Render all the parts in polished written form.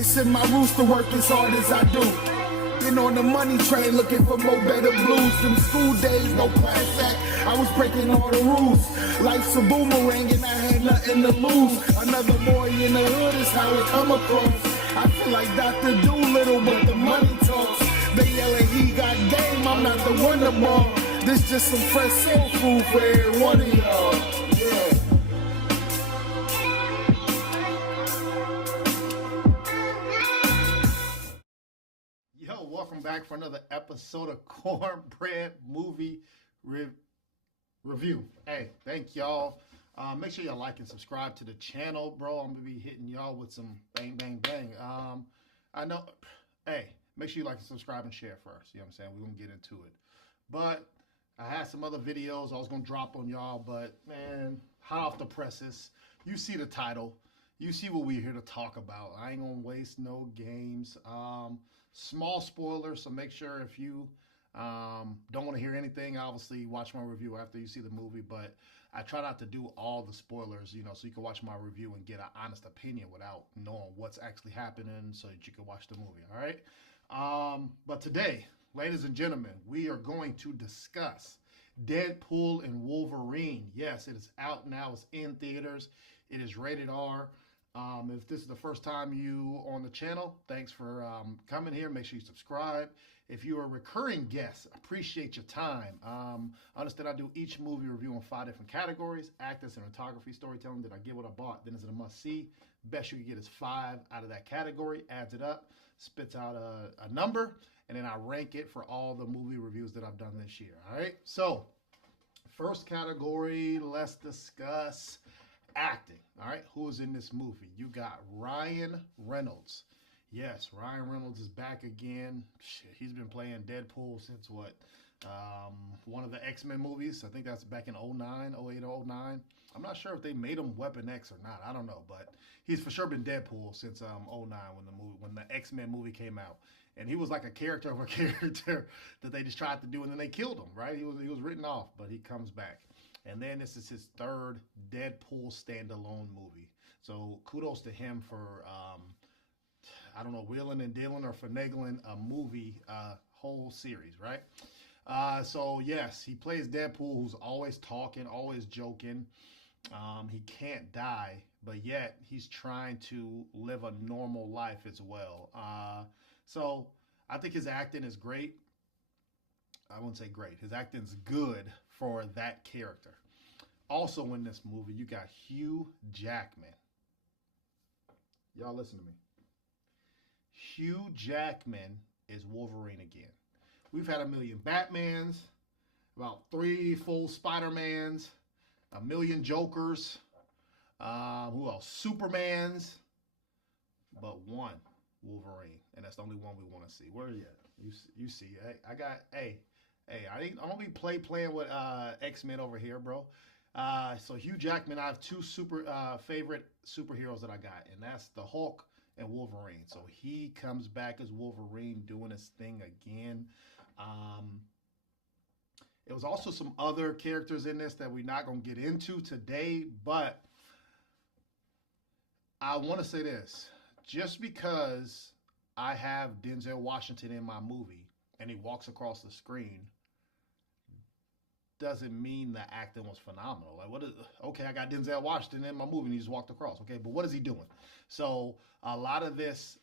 It's in my roots to work as hard as I do. Been on the money train looking for more better blues. Them school days, no class act, I was breaking all the rules. Life's a boomerang and I had nothing to lose. Another boy in the hood is how it come across. I feel like Dr. Doolittle, but the money talks. They yelling he got game, I'm not the wonder ball. This just some fresh soul food for every one of y'all. Yeah. Yo, welcome back for another episode of Cornbread Movie Review. Hey, thank y'all. Make sure y'all like and subscribe to the channel, bro. I'm gonna be hitting y'all with some bang, bang, bang. I know, hey, make sure you like and subscribe and share first. You know what I'm saying? We're gonna get into it. But I had some other videos I was gonna drop on y'all, but man, hot off the presses. You see the title. You see what we're here to talk about. I ain't gonna waste no games. Small spoilers, so make sure if you don't want to hear anything, obviously watch my review after you see the movie, but I try not to do all the spoilers, you know, so you can watch my review and get an honest opinion without knowing what's actually happening so that you can watch the movie, all right? But today, ladies and gentlemen, we are going to discuss Deadpool and Wolverine. Yes, it is out now. It's in theaters. It is rated R. If this is the first time you on the channel, thanks for coming here. Make sure you subscribe. If you're a recurring guest, appreciate your time. Understand I do each movie review in 5 different categories: acting, cinematography, storytelling. Did I get what I bought? Then is it a must-see? Best you can get is 5 out of that category. Adds it up, spits out a number, and then I rank it for all the movie reviews that I've done this year. All right. So, first category, let's discuss acting. All right, who is in this movie? You got Ryan Reynolds. Yes, Ryan Reynolds is back again. Shit, he's been playing Deadpool since what? One of the X-Men movies. I think that's back in 09, 08 or 09. I'm not sure if they made him Weapon X or not. I don't know, but he's for sure been Deadpool since 09 when the X-Men movie came out. And he was like a character of a character that they just tried to do, and then they killed him, right? He was written off, but he comes back. And then this is his 3rd Deadpool standalone movie. So kudos to him for, I don't know, wheeling and dealing or finagling a movie whole series, right? So yes, he plays Deadpool, who's always talking, always joking. He can't die, but yet he's trying to live a normal life as well. So I think his acting is great. I wouldn't say great. His acting's good for that character. Also in this movie, you got Hugh Jackman. Y'all listen to me. Hugh Jackman is Wolverine again. We've had a million Batmans, about 3 full Spider-Mans, a million Jokers, who else? Supermans, but one Wolverine, and that's the only one we want to see. Where are you at? You see, hey, I don't be playing with X-Men over here, bro. So Hugh Jackman, I have 2 favorite superheroes that I got, and that's the Hulk and Wolverine. So he comes back as Wolverine doing his thing again. It was also some other characters in this that we're not going to get into today, but I want to say this. Just because I have Denzel Washington in my movie and he walks across the screen doesn't mean the acting was phenomenal. Like, okay, I got Denzel Washington in my movie and he just walked across. Okay, but what is he doing? So a lot of this,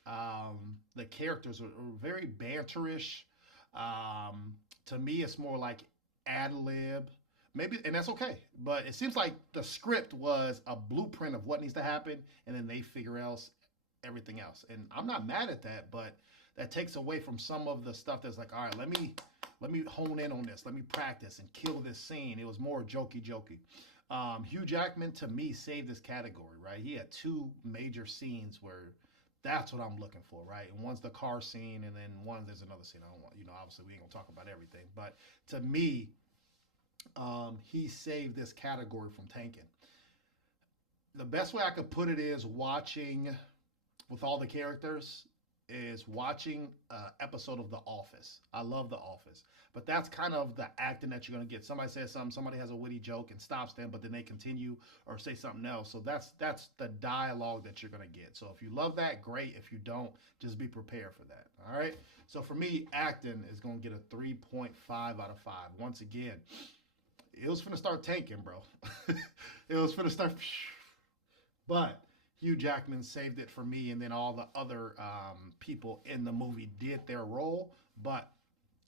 the characters are very banterish. To me, it's more like ad lib. Maybe, and that's okay. But it seems like the script was a blueprint of what needs to happen, and then they figure out everything else. And I'm not mad at that, but that takes away from some of the stuff that's like, all right, let me hone in on this. Let me practice and kill this scene. It was more jokey. Hugh Jackman, to me, saved this category, right? He had 2 major scenes where that's what I'm looking for, right? And one's the car scene, and then there's another scene. I don't want, obviously we ain't gonna talk about everything, but to me, he saved this category from tanking. The best way I could put it is watching with all the characters is watching an episode of The Office. I love The Office, but that's kind of the acting that you're gonna get. Somebody says something, somebody has a witty joke and stops them, but then they continue or say something else. So that's the dialogue that you're gonna get. So if you love that, great. If you don't, just be prepared for that. All right. So for me, acting is gonna get a 3.5 out of 5. Once again, it was finna start tanking, bro. It was finna start, but Hugh Jackman saved it for me, and then all the other people in the movie did their role. But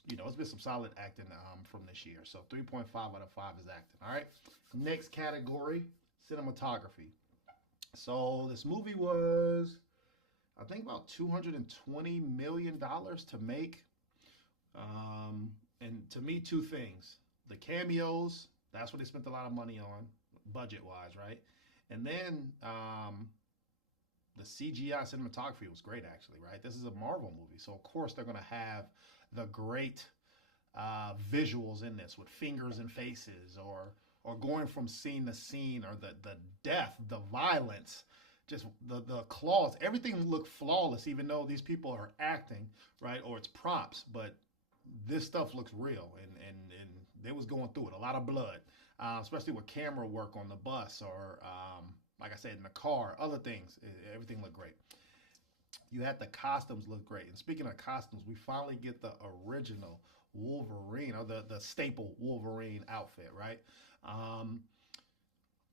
you know, it's been some solid acting from this year. So 3.5 out of 5 is acting. All right. Next category, cinematography. So this movie was, I think, about $220 million to make. And to me, two things: the cameos. That's what they spent a lot of money on, budget-wise, right? And then the CGI cinematography was great, actually, right? This is a Marvel movie, so of course they're going to have the great visuals in this with fingers and faces, or going from scene to scene, or the death, the violence, just the claws. Everything looked flawless, even though these people are acting, right? Or it's props, but this stuff looks real, and they was going through it. A lot of blood, especially with camera work on the bus, or like I said, in the car, other things. Everything looked great. You had the costumes look great. And speaking of costumes, we finally get the original Wolverine, or the staple Wolverine outfit, right?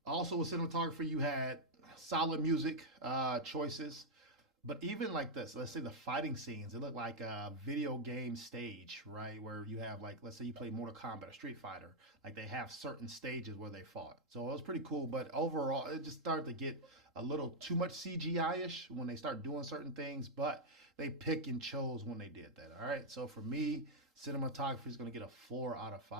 Also with cinematography, you had solid music choices. But even like this, let's say the fighting scenes, it looked like a video game stage, right? Where you have, like, let's say you play Mortal Kombat or Street Fighter, like they have certain stages where they fought. So it was pretty cool, but overall, it just started to get a little too much CGI-ish when they start doing certain things, but they pick and chose when they did that, all right? So for me, cinematography is going to get a 4 out of 5.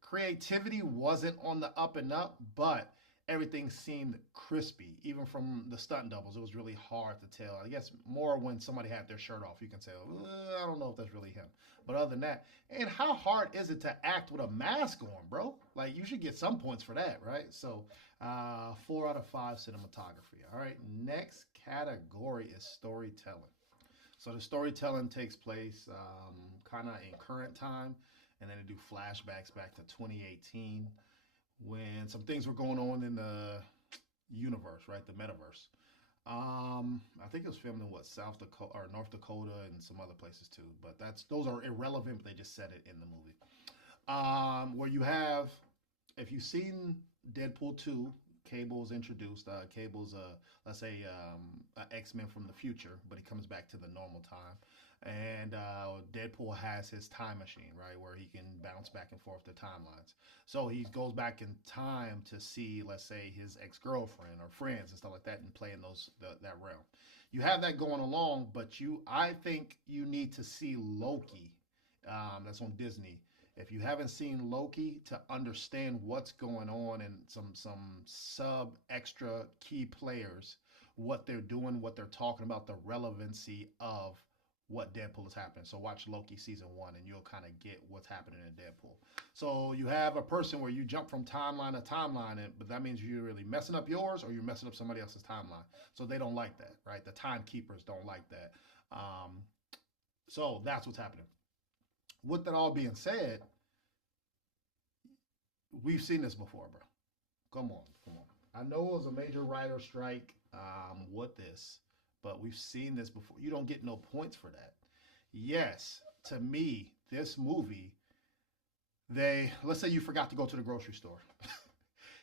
Creativity wasn't on the up and up, but everything seemed crispy, even from the stunt doubles. It was really hard to tell. I guess more when somebody had their shirt off, you can tell, I don't know if that's really him. But other than that, and how hard is it to act with a mask on, bro? Like, you should get some points for that, right? So 4 out of 5 cinematography. All right, next category is storytelling. So the storytelling takes place kind of in current time, and then they do flashbacks back to 2018, when some things were going on in the universe, right? The metaverse. I think it was filmed in South Dakota or North Dakota and some other places too, but those are irrelevant, but they just said it in the movie. Where you have, if you've seen Deadpool 2, Cable's introduced. Cable's let's say an X-Men from the future, but he comes back to the normal time. And Deadpool has his time machine, right, where he can bounce back and forth the timelines. So he goes back in time to see, let's say, his ex-girlfriend or friends and stuff like that, and play in that realm. You have that going along, but I think you need to see Loki. That's on Disney. If you haven't seen Loki, to understand what's going on, and some sub extra key players, what they're doing, what they're talking about, the relevancy of what Deadpool is happening. So watch Loki season 1, and you'll kind of get what's happening in Deadpool. So you have a person where you jump from timeline to timeline, but that means you're really messing up yours, or you're messing up somebody else's timeline. So they don't like that, right? The timekeepers don't like that. So that's what's happening. With that all being said, we've seen this before, bro. Come on. I know it was a major writer strike with this, but we've seen this before. You don't get no points for that. Yes, to me, this movie, let's say you forgot to go to the grocery store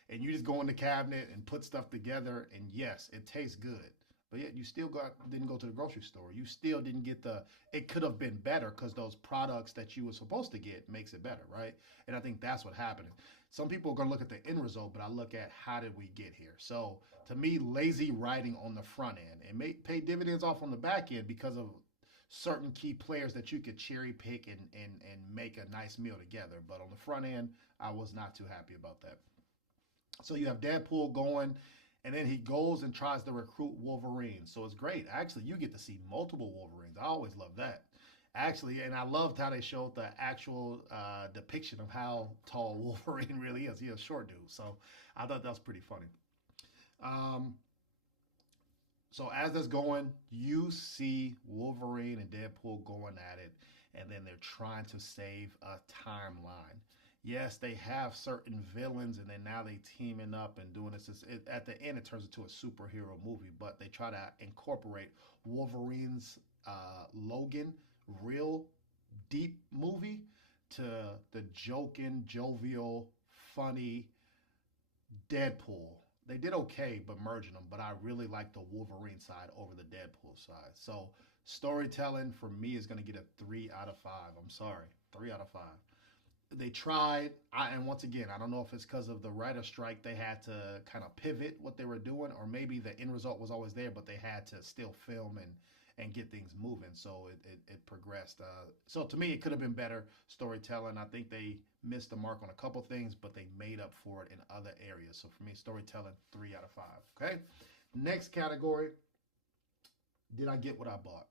and you just go in the cabinet and put stuff together, and yes, it tastes good, but yet you still didn't go to the grocery store. You still didn't get it could have been better, because those products that you were supposed to get makes it better, right? And I think that's what happened. Some people are going to look at the end result, but I look at how did we get here. So to me, lazy writing on the front end, it may pay dividends off on the back end because of certain key players that you could cherry pick and make a nice meal together. But on the front end, I was not too happy about that. So you have Deadpool going, and then he goes and tries to recruit Wolverine. So it's great. Actually, you get to see multiple Wolverines. I always love that. Actually, and I loved how they showed the actual depiction of how tall Wolverine really is. He's a short dude. So I thought that was pretty funny. So as that's going, you see Wolverine and Deadpool going at it, and then they're trying to save a timeline. Yes, they have certain villains, and then now they teaming up and doing this. At the end, it turns into a superhero movie, but they try to incorporate Wolverine's Logan real deep movie to the joking, jovial, funny Deadpool. They did okay, but merging them. But I really like the Wolverine side over the Deadpool side. So storytelling for me is going to get a 3 out of 5. I'm sorry, 3 out of 5. They tried, and once again, I don't know if it's because of the writer strike, they had to kind of pivot what they were doing, or maybe the end result was always there, but they had to still film and get things moving. So it progressed. So to me, it could have been better storytelling. I think they missed the mark on a couple things, but they made up for it in other areas. So for me, storytelling, 3 out of 5. Okay. Next category. Did I get what I bought?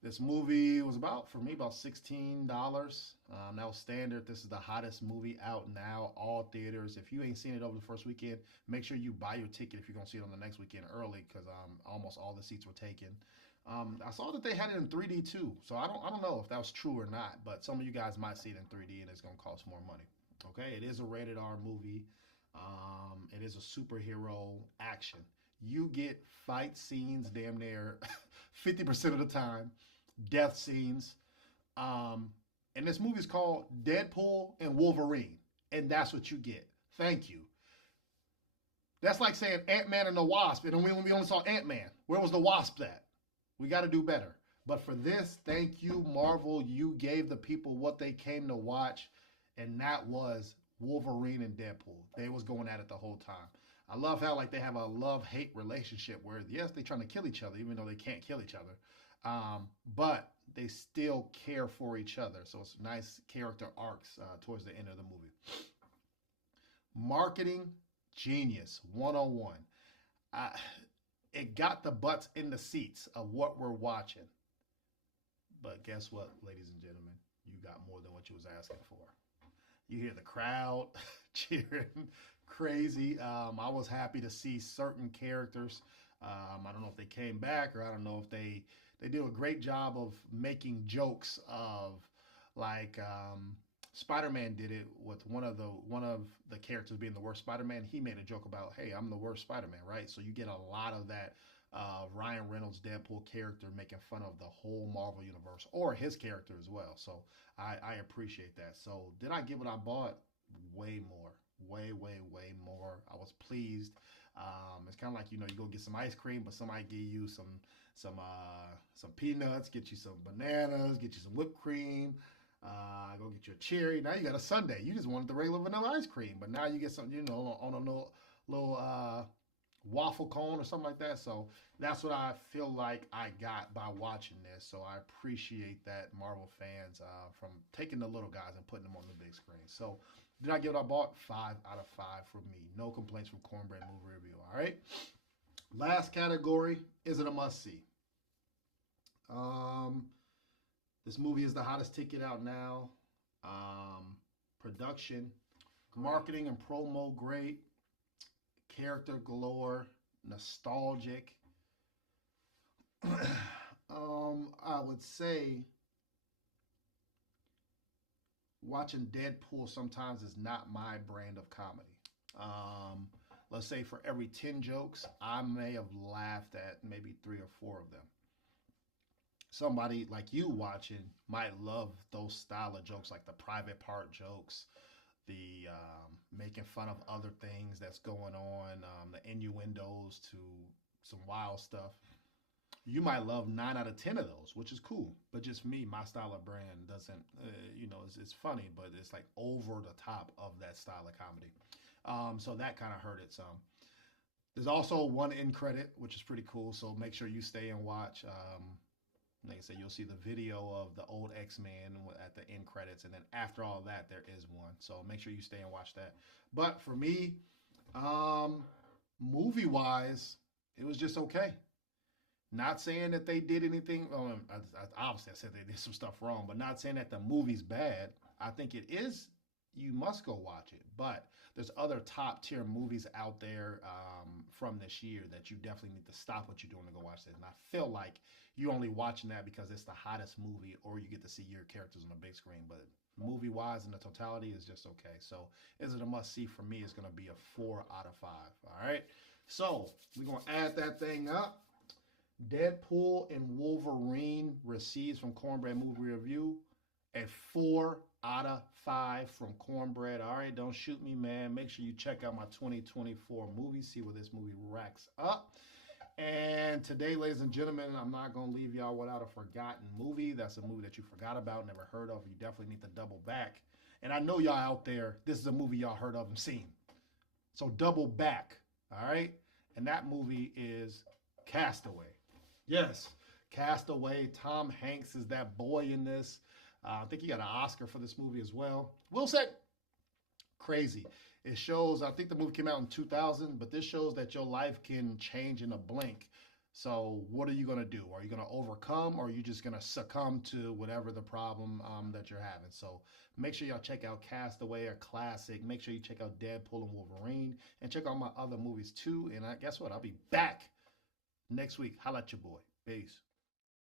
This movie was for me, about $16. That was standard. This is the hottest movie out now, all theaters. If you ain't seen it over the first weekend, make sure you buy your ticket if you're going to see it on the next weekend early, because almost all the seats were taken. I saw that they had it in 3D too, so I don't know if that was true or not, but some of you guys might see it in 3D and it's going to cost more money. Okay, it is a rated R movie. It is a superhero action. You get fight scenes damn near 50% of the time, death scenes. And this movie is called Deadpool and Wolverine, and that's what you get. Thank you. That's like saying Ant-Man and the Wasp, and we only saw Ant-Man. Where was the Wasp at? We got to do better. But for this, thank you, Marvel. You gave the people what they came to watch, and that was Wolverine and Deadpool. They was going at it the whole time. I love how they have a love-hate relationship where, yes, they're trying to kill each other, even though they can't kill each other. But they still care for each other. So it's nice character arcs towards the end of the movie. Marketing genius 101. It got the butts in the seats of what we're watching. But guess what, ladies and gentlemen? You got more than what you was asking for. You hear the crowd cheering crazy. I was happy to see certain characters. I don't know if they came back, or I don't know if they do a great job of making jokes of Spider-Man did it with one of the characters being the worst Spider-Man. He made a joke about, hey, I'm the worst Spider-Man, right? So you get a lot of that Ryan Reynolds Deadpool character making fun of the whole Marvel universe, or his character as well. So I appreciate that. So did I get what I bought? Way more. Way more. I was pleased. It's kind of like, you go get some ice cream, but somebody give you some peanuts, get you some bananas, get you some whipped cream, go get you a cherry. Now you got a sundae. You just wanted the regular vanilla ice cream, but now you get something, on a little waffle cone or something like that. So that's what I feel like I got by watching this. So I appreciate that, Marvel fans, from taking the little guys and putting them on the big screen. So did I get what I bought? 5 out of 5 from me. No complaints from Cornbread Movie Review. All right. Last category, is it a must-see? This movie is the hottest ticket out now. Production, marketing and promo, great. Character galore, nostalgic. I would say watching Deadpool sometimes is not my brand of comedy. Let's say for every 10 jokes, I may have laughed at maybe 3 or 4 of them. Somebody like you watching might love those style of jokes, like the private part jokes, the making fun of other things that's going on, the innuendos to some wild stuff. You might love 9 out of 10 of those, which is cool. But just me, my style of brand doesn't, it's funny, but it's like over the top of that style of comedy. So that kind of hurt it some. There's also one end credit, which is pretty cool. So make sure you stay and watch. Like I said, you'll see the video of the old X-Men at the end credits. And then after all that, there is one. So make sure you stay and watch that. But for me, movie-wise, it was just okay. Not saying that they did anything. Obviously, I said they did some stuff wrong, but not saying that the movie's bad. I think it is you must go watch it. But there's other top tier movies out there from this year that you definitely need to stop what you're doing to go watch this. And I feel like you're only watching that because it's the hottest movie or you get to see your characters on the big screen. But movie wise and the totality is just okay. So is it a must see for me? It's going to be a 4 out of 5. All right. So we're going to add that thing up. Deadpool and Wolverine receives from Cornbread Movie Review a 4 out of 5 from Cornbread. All right, don't shoot me, man. Make sure you check out my 2024 movie, see where this movie racks up. And today, ladies and gentlemen, I'm not going to leave y'all without a forgotten movie. That's a movie that you forgot about, never heard of. You definitely need to double back. And I know y'all out there, this is a movie y'all heard of and seen. So double back, all right? And that movie is Castaway. Yes, Castaway. Tom Hanks is that boy in this. I think he got an Oscar for this movie as well. Will said, crazy. It shows, I think the movie came out in 2000, but this shows that your life can change in a blink. So what are you going to do? Are you going to overcome or are you just going to succumb to whatever the problem that you're having? So make sure y'all check out Castaway, a classic. Make sure you check out Deadpool and Wolverine and check out my other movies too. And guess what? I'll be back next week. Holla at your boy. Peace.